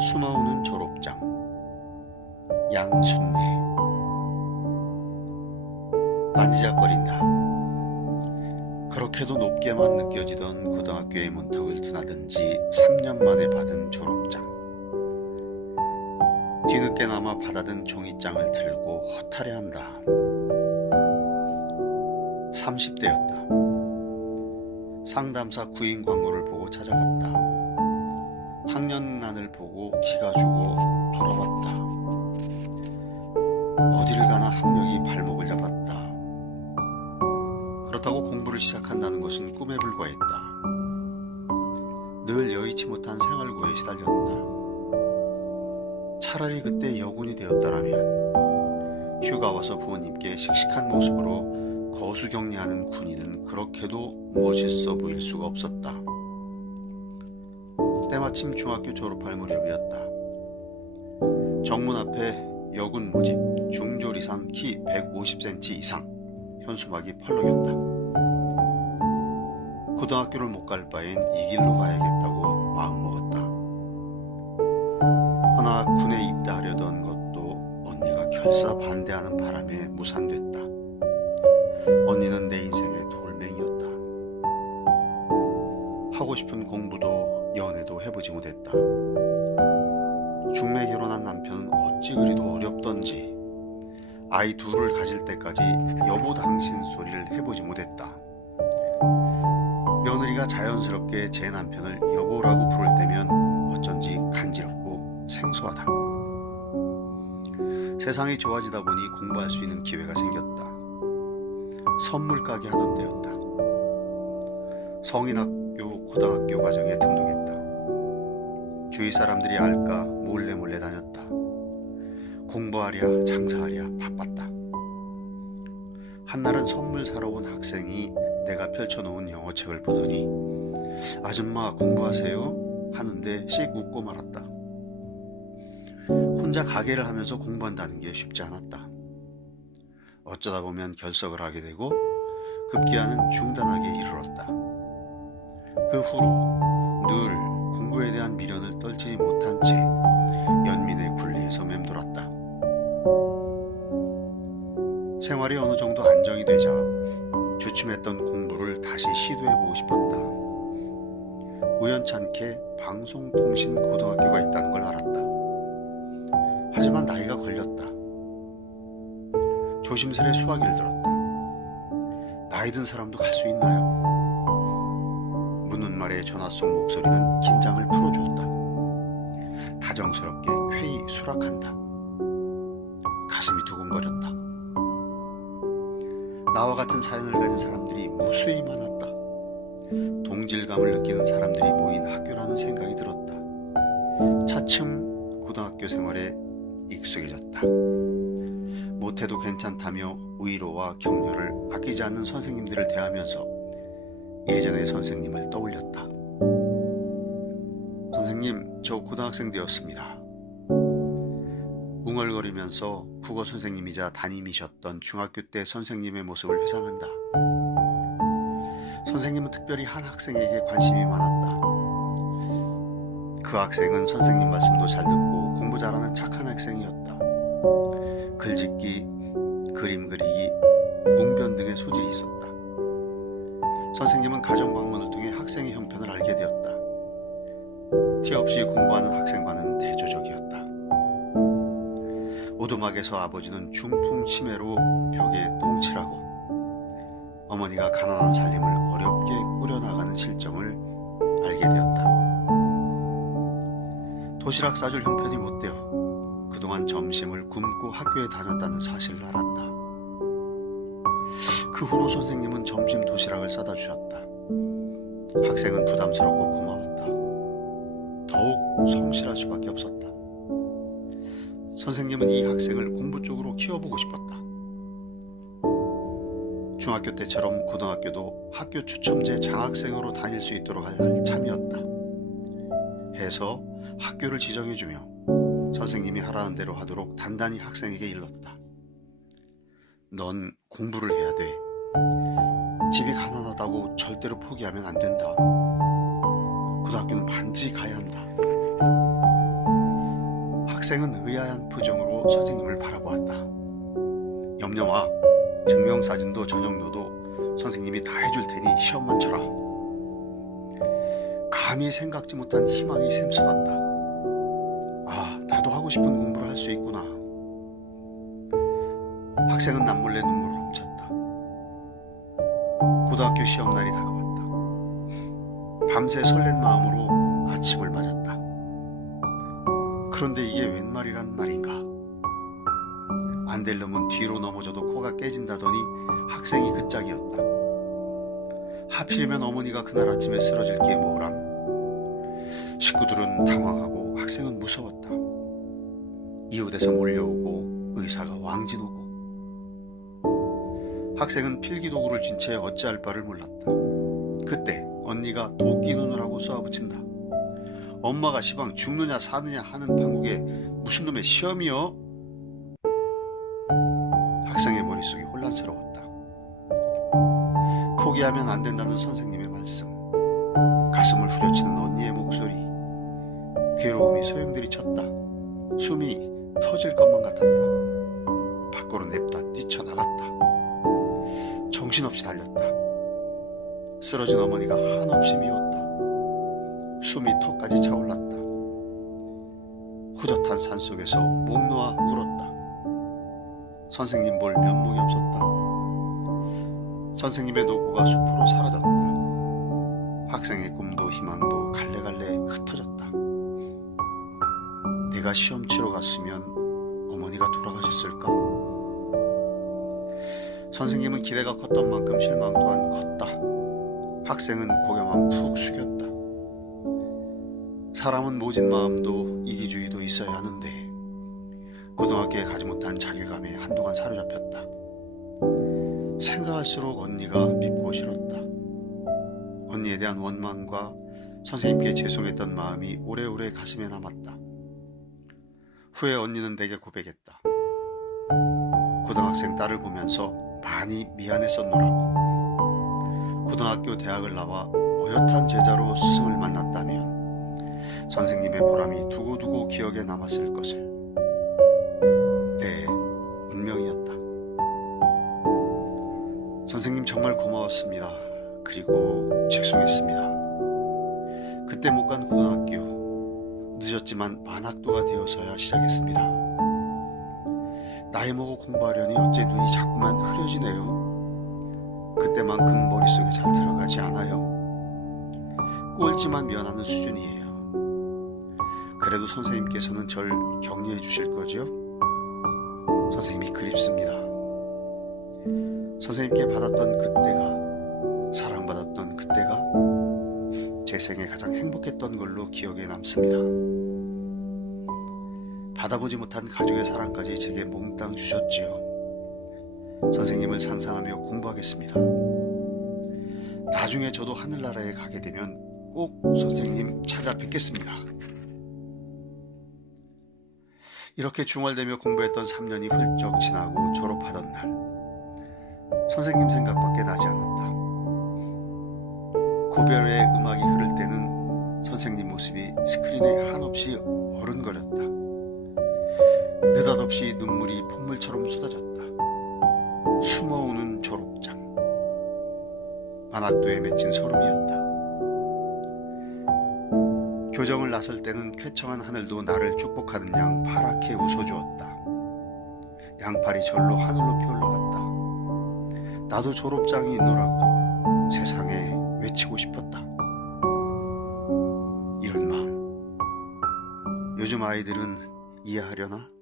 숨어오는 졸업장. 양순례. 만지작거린다. 그렇게도 높게만 느껴지던 고등학교의 문턱을 드나든 지 3년 만에 받은 졸업장. 뒤늦게나마 받아든 종이장을 들고 허탈해한다. 30대였다. 상담사 구인 광고를 보고 찾아갔다. 학년란을 보고 기가 죽어 돌아왔다. 어디를 가나 학력이 발목을 잡았다. 그렇다고 공부를 시작한다는 것은 꿈에 불과했다. 늘 여의치 못한 생활고에 시달렸다. 차라리 그때 여군이 되었더라면. 휴가 와서 부모님께 씩씩한 모습으로 거수격리하는 군인은 그렇게도 멋있어 보일 수가 없었다. 때마침 중학교 졸업할 무렵이었다. 정문 앞에 여군 모집, 중졸 이상, 키 150cm 이상, 현수막이 펄럭였다. 고등학교를 못 갈 바엔 이 길로 가야겠다고 마음먹었다. 허나 군에 입대하려던 것도 언니가 결사 반대하는 바람에 무산됐다. 언니는 내 인생의 돌멩이였다. 하고 싶은 공부도 연애도 해보지 못했다. 중매 결혼한 남편은 어찌 그리도 어렵던지 아이 둘을 가질 때까지 여보 당신 소리를 해보지 못했다. 며느리가 자연스럽게 제 남편을 여보라고 부를 때면 어쩐지 간지럽고 생소하다. 세상이 좋아지다 보니 공부할 수 있는 기회가 생겼다. 선물 가게 하던 때였다. 성인학교 고등학교 과정에 등록했다. 주위 사람들이 알까 몰래 다녔다. 공부하랴 장사하랴 바빴다. 한날은 선물 사러 온 학생이 내가 펼쳐놓은 영어책을 보더니 아줌마 공부하세요? 하는데 씩 웃고 말았다. 혼자 가게를 하면서 공부한다는 게 쉽지 않았다. 어쩌다 보면 결석을 하게 되고 급기야는 중단하기에 이르렀다. 그 후로 늘 공부에 대한 미련을 떨치지 못한 채 연민의 굴레에서 맴돌았다. 생활이 어느 정도 안정이 되자 주춤했던 공부를 다시 시도해보고 싶었다. 우연찮게 방송통신고등학교가 있다는 걸 알았다. 하지만 나이가 걸렸다. 조심스레 수화기를 들었다. 나이 든 사람도 갈 수 있나요? 묻는 말에 전화 속 목소리는 긴장을 풀어주었다. 다정스럽게 쾌히 수락한다. 가슴이 두근거렸다. 나와 같은 사연을 가진 사람들이 무수히 많았다. 동질감을 느끼는 사람들이 모인 학교라는 생각이 들었다. 차츰 고등학교 생활에 익숙해졌다. 못해도 괜찮다며 위로와 격려를 아끼지 않는 선생님들을 대하면서 예전의 선생님을 떠올렸다. 선생님, 저 고등학생 되었습니다. 웅얼거리면서 국어 선생님이자 담임이셨던 중학교 때 선생님의 모습을 회상한다. 선생님은 특별히 한 학생에게 관심이 많았다. 그 학생은 선생님 말씀도 잘 듣고 공부 잘하는 착한 학생이었다. 글짓기, 그림 그리기, 웅변 등의 소질이 있었다. 선생님은 가정방문을 통해 학생의 형편을 알게 되었다. 티 없이 공부하는 학생과는 대조적이었다. 오두막에서 아버지는 중풍 치매로 벽에 똥칠하고 어머니가 가난한 살림을 어렵게 꾸려나가는 실정을 알게 되었다. 도시락 싸줄 형편이 못 되어 그동안 점심을 굶고 학교에 다녔다는 사실을 알았다. 그 후로 선생님은 점심 도시락을 싸다 주셨다. 학생은 부담스럽고 고마웠다. 더욱 성실할 수밖에 없었다. 선생님은 이 학생을 공부 쪽으로 키워보고 싶었다. 중학교 때처럼 고등학교도 학교 추첨제 장학생으로 다닐 수 있도록 할 참이었다. 해서 학교를 지정해주며 선생님이 하라는 대로 하도록 단단히 학생에게 일렀다. 넌 공부를 해야 돼. 집이 가난하다고 절대로 포기하면 안 된다. 고등학교는 반드시 가야 한다. 학생은 의아한 표정으로 선생님을 바라보았다. 염려마, 증명사진도 전형도도 선생님이 다 해줄 테니 시험만 쳐라. 감히 생각지 못한 희망이 샘솟았다. 아, 나도 하고 싶은 공부를 할 수 있구나. 학생은 남몰래 눈물을 훔쳤다. 고등학교 시험날이 다가왔다. 밤새 설렌 마음으로 아침을 맞았다. 그런데 이게 웬 말이란 말인가. 안 될 놈은 뒤로 넘어져도 코가 깨진다더니 학생이 그 짝이었다. 하필이면 어머니가 그날 아침에 쓰러질 게 뭐람. 식구들은 당황하고 학생은 무서웠다. 이웃에서 몰려오고 의사가 왕진오고. 학생은 필기도구를 쥔 채 어찌할 바를 몰랐다. 그때 언니가 도끼 눈을 하고 쏘아붙인다. 엄마가 시방 죽느냐 사느냐 하는 판국에 무슨 놈의 시험이여? 학생의 머릿속이 혼란스러웠다. 포기하면 안 된다는 선생님의 말씀, 가슴을 후려치는 언니의 목소리, 괴로움이 소용돌이 쳤다. 숨이 터질 것만 같았다. 밖으로 냅다 뛰쳐나갔다. 정신없이 달렸다. 쓰러진 어머니가 한없이 미웠다. 숨이 턱까지 차올랐다. 후젓한 산속에서 목 놓아 울었다. 선생님 볼 면목이 없었다. 선생님의 노고가 숲으로 사라졌다. 학생의 꿈도 희망도 갈래갈래 흩어졌다. 내가 시험 치러 갔으면 어머니가 돌아가셨을까? 선생님은 기대가 컸던 만큼 실망 또한 컸다. 학생은 고개만 푹 숙였다. 사람은 모진 마음도 이기주의도 있어야 하는데 고등학교에 가지 못한 자괴감에 한동안 사로잡혔다. 생각할수록 언니가 밉고 싫었다. 언니에 대한 원망과 선생님께 죄송했던 마음이 오래오래 가슴에 남았다. 후에 언니는 내게 고백했다. 고등학생 딸을 보면서 많이 미안했었노라고. 고등학교 대학을 나와 어엿한 제자로 스승을 만났다면 선생님의 보람이 두고두고 기억에 남았을 것을. 내 운명이었다. 선생님 정말 고마웠습니다. 그리고 죄송했습니다. 그때 못 간 고등학교, 늦었지만 만학도가 되어서야 시작했습니다. 나이 먹어 공부하려니 어째 눈이 자꾸만 흐려지네요. 그때만큼 머릿속에 잘 들어가지 않아요. 꼴찌만 면하는 수준이에요. 그래도 선생님께서는 절 격려해 주실 거죠? 선생님이 그립습니다. 선생님께 받았던 그때가, 사랑받았던 그때가 제 생에 가장 행복했던 걸로 기억에 남습니다. 받아보지 못한 가족의 사랑까지 제게 몽땅 주셨지요. 선생님을 상상하며 공부하겠습니다. 나중에 저도 하늘나라에 가게 되면 꼭 선생님 찾아뵙겠습니다. 이렇게 중얼대며 공부했던 3년이 훌쩍 지나고 졸업하던 날, 선생님 생각밖에 나지 않았다. 고별의 음악이 흐를 때는 선생님 모습이 스크린에 한없이 어른거렸다. 느닷없이 눈물이 폭물처럼 쏟아졌다. 숨어오는 졸업장, 만학도에 맺힌 소름이었다. 교정을 나설 때는 쾌청한 하늘도 나를 축복하는 양 파랗게 웃어주었다. 양팔이 절로 하늘로 피올라갔다. 나도 졸업장이 있노라고 세상에 외치고 싶었다. 이런 마음, 요즘 아이들은 이해하려나?